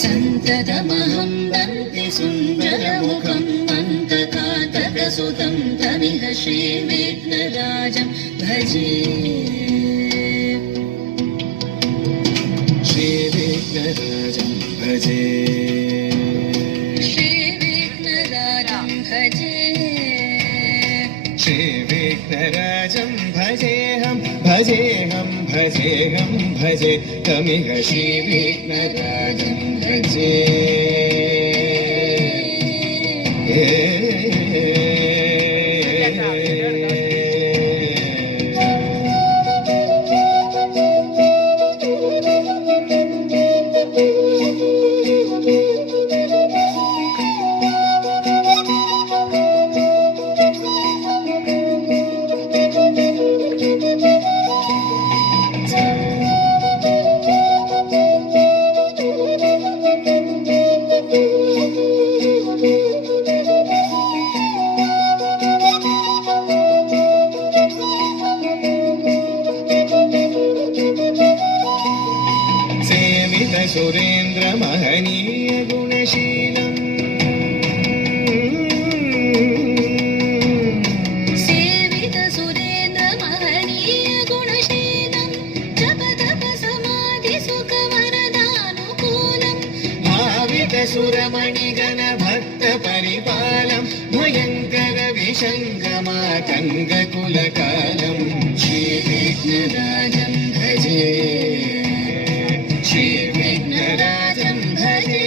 सन्ततमहं वन्दे सुन्दरमुखं मन्तकातकसुतं तमिह श्रीविघ्नराजं भजे। श्रीविघ्नराजं भजे, श्रीविघ्नराजं भजे, श्रीविघ्नराजं भजेऽहं भजेऽहं भजेऽहं भजे तमिह श्रीविघ्नराजं भजे। सुरेन्द्र महनीय गुणशीलम् सेवित सुरेन्द्र महनीय गुणशीलं जप तप समाधि सुख वरदानुकूलं भावित सुरमणिगण भक्त परिपालं भयङ्कर विशङ्गमातङ्ग कुलकालं श्रीविघ्नराजं भजे, श्रीविघ्नराजं भजे।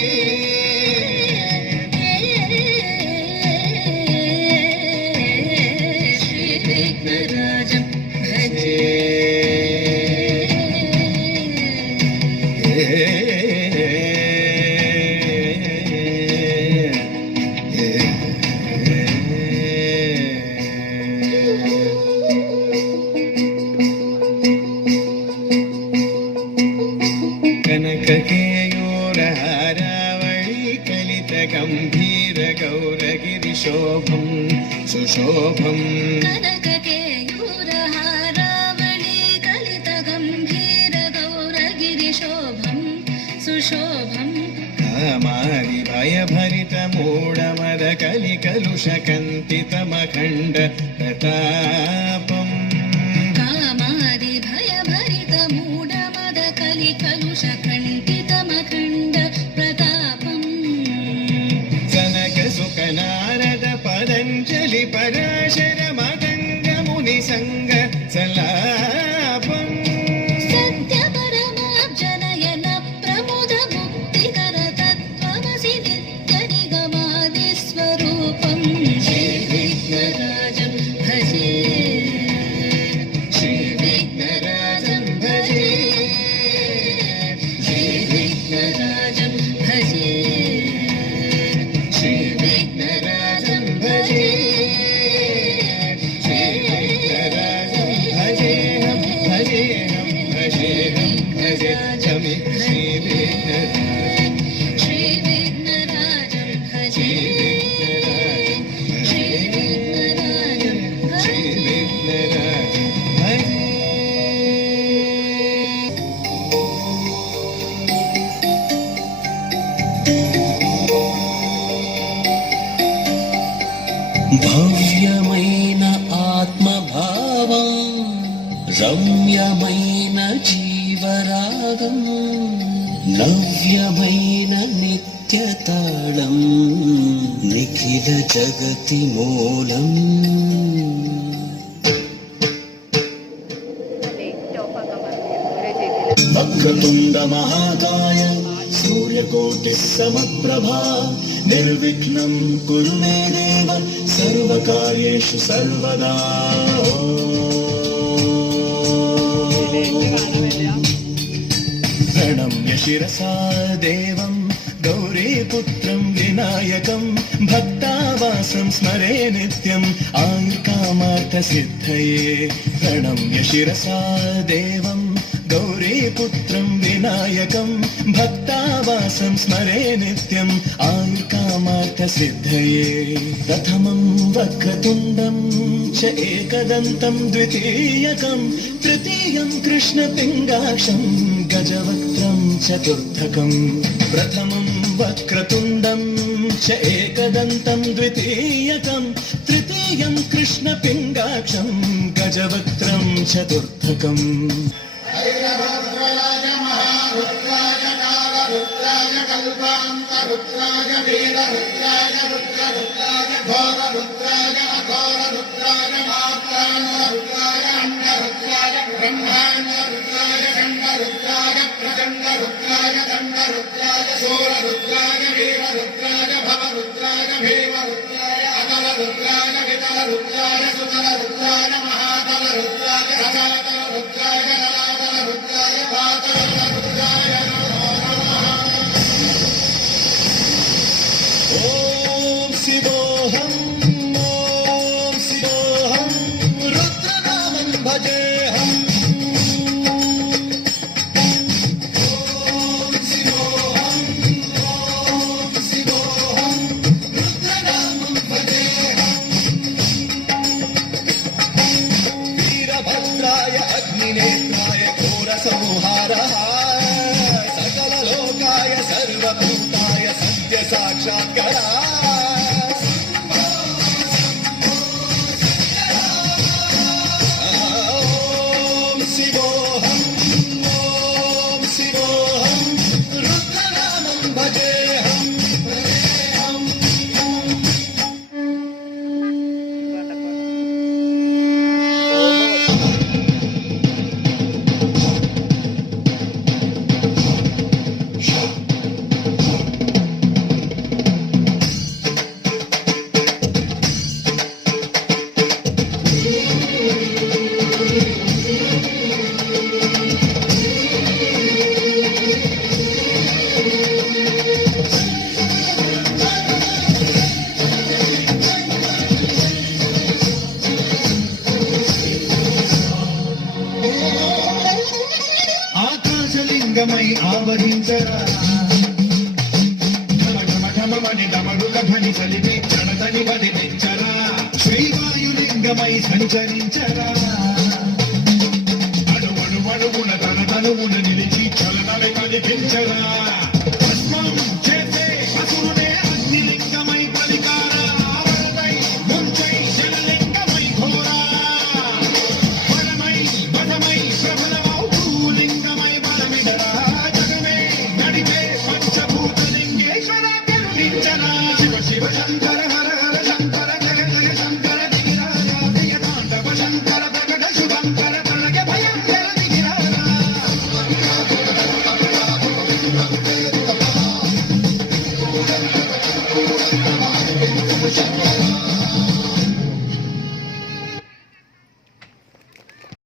श्रीविघ्नराजं भजे। कनककेयूरहारावळी कलित गम्भीर गौरगिरिशोभं सुशोभम् कनककेयूरहारावळी कलित गम्भीर गौरगिरिशोभं सुशोभम् कामादि भयभरित मूढमद कलिकलुष कन्तितमखण्ड प्रतापम् कामादि भयभरित मूढमद कलिकलुष कण्टितमखण्ड प्रतापम् जनक सुख नारद पतञ्जलि पराशर मदङ्ग मुनिसङ्ग सलापम् सत्य परमाब्जनयन प्रमुद मुक्तिकर तत्त्वमसि नित्य निगमादि स्वरूपम् श्रीविघ्नराजं भजे, श्रीविघ्नराजं भजे, श्रीविघ्नराजं भजे, श्रीविघ्नराजं भजे, श्रीविघ्नराजं भजेऽहं भजेऽहं भजेऽहं भजे तमि श्रीविघ्नराजं श्रीविघ्नराजं भजे, श्रीविघ्नराजं भजे। श्रीविघ्नराजं भजे। భవ్యమైన ఆత్మభావం రమ్యమైన జీవరాగం నవ్యమైన నిత్యతాళం నిఖిల జగతి మూలం వక్రతుండ మహాకాయ సూర్య सूर्यकोटिः समप्रभा निर्विघ्नं कुरु मे देव सर्वकार्येषु सर्वदा प्रणम्य शिरसा देवं गौरीपुत्रं विनायकं भक्तावासं स्मरे नित्यम् आयुर्कामार्थसिद्धये प्रणम्य शिरसा देवं गौरीपुत्रं विनायकं भक्तावासं स्मरे नित्यम् आयुर्कामार्थसिद्धये प्रथमं वक्रतुण्डं च एकदन्तं द्वितीयकं तृतीयं कृष्णपिङ्गाक्षं गजवक्त्रं चतुर्थकं प्रथमं वक्रतुण्डं च एकदन्तं द्वितीयकं तृतीयं कृष्णपिङ्गाक्षं गजवक्त्रं चतुर्थकम् रुद्राय महारुद्राय कालरुद्राय कल्पान्तरुद्राय वीररुद्राय रुद्ररुद्राय घोररुद्राय अघोररुद्राय मात्राण्डरुद्राय अण्डरुद्राय ब्रह्माण्डरुद्राय खण्डरुद्राय प्रचण्डरुद्राय दण्डरुद्राय शूररुद्राय वीररुद्राय भवरुद्राय भीमरुद्राय अकलरुद्राय वितलरुद्राय सुतलरुद्राय महातलरुद्राय सकलतलरुद्राय रुद्राय पातलरुद्राय ॐ शिवोऽहं रुद्रनामं भजेऽहम् ॐ शिवोऽहं रुद्रनामं भजेऽहम् वीरभद्राय अग्निनेत्राय घोरसंहारः सकललोकाय सर्वभूताय सत्यसाक्षात्करा ॐ शिवोऽहं रुद्रनामं भजेऽहम् ఆకాశలింగమై ఆవరించరా ఢమఢమఢమని డమరుక ధ్వని కలిపి ప్రణతని వదిలించరా శ్రీవాయులింగమై సంచరించరా అణువణువణువున తన తనువున నిలిచి చలనమే కలిగించరా